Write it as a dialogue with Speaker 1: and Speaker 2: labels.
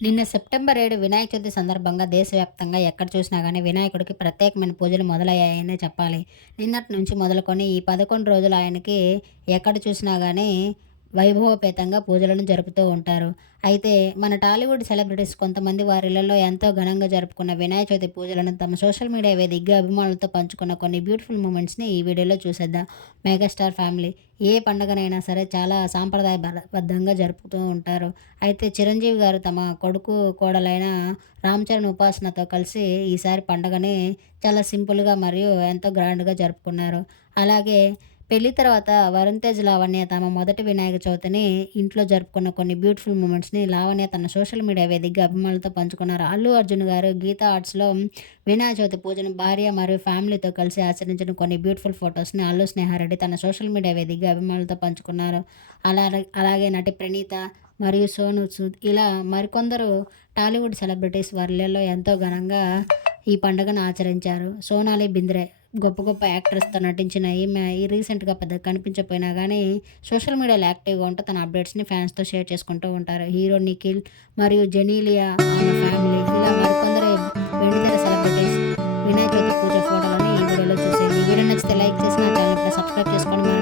Speaker 1: నిన్న సెప్టెంబర్ ఏడు వినాయక చవితి సందర్భంగా దేశవ్యాప్తంగా ఎక్కడ చూసినా కానీ వినాయకుడికి ప్రత్యేకమైన పూజలు మొదలయ్యాయనే చెప్పాలి. నిన్నటి నుంచి మొదలుకొని ఈ పదకొండు రోజులు ఆయనకి ఎక్కడ చూసినా కానీ వైభవపేతంగా పూజలను జరుపుతూ ఉంటారు. అయితే మన టాలీవుడ్ సెలబ్రిటీస్ కొంతమంది వారిలలో ఎంతో ఘనంగా జరుపుకున్న వినాయక చవితి పూజలను తమ సోషల్ మీడియా వేదికగా అభిమానులతో పంచుకున్న కొన్ని బ్యూటిఫుల్ మూమెంట్స్ని ఈ వీడియోలో చూసేద్దాం. మెగాస్టార్ ఫ్యామిలీ ఏ పండగనైనా సరే చాలా సాంప్రదాయబద్ధంగా జరుపుతూ ఉంటారు. అయితే చిరంజీవి గారు తమ కొడుకు కోడలైన రామ్ చరణ్ ఉపాసనతో కలిసి ఈసారి పండగని చాలా సింపుల్గా మరియు ఎంతో గ్రాండ్గా జరుపుకున్నారు. అలాగే పెళ్ళి తర్వాత వరుణ్ తేజ్ లావణ్య తమ మొదటి వినాయక చవితిని ఇంట్లో జరుపుకున్న కొన్ని బ్యూటిఫుల్ మూమెంట్స్ని లావణ్య తన సోషల్ మీడియా వేదికగా అభిమానులతో పంచుకున్నారు. అల్లు అర్జున్ గారు గీతా ఆర్ట్స్లో వినాయక చవితి పూజను భార్య మరియు ఫ్యామిలీతో కలిసి ఆచరించిన కొన్ని బ్యూటిఫుల్ ఫొటోస్ని అల్లు స్నేహారెడ్డి తన సోషల్ మీడియా వేదికగా అభిమానులతో పంచుకున్నారు. అలా అలాగే నటి ప్రణీత మరియు సోను సూద్ ఇలా మరికొందరు టాలీవుడ్ సెలబ్రిటీస్ వర్లలో ఎంతో ఘనంగా ఈ పండుగను ఆచరించారు. సోనాలి బింద్రే గొప్ప గొప్ప యాక్టర్స్తో నటించిన ఈమె ఈ రీసెంట్గా పెద్ద కనిపించకపోయినా కానీ సోషల్ మీడియాలో యాక్టివ్గా ఉంటూ తన అప్డేట్స్ని ఫ్యాన్స్తో షేర్ చేసుకుంటూ ఉంటారు. హీరో నిఖిల్ మరియు జెనీలియా ఆమె ఫ్యామిలీ. ఇలా మరికొందరు వెండితెర సెలబ్రిటీస్ వినాయక చవితి పూజ ఫోటోలని ఈ వీడియోలో చూసేది ఈ వీడియో నచ్చితే లైక్ చేసి నా ఛానల్ సబ్స్క్రైబ్ చేసుకోండి.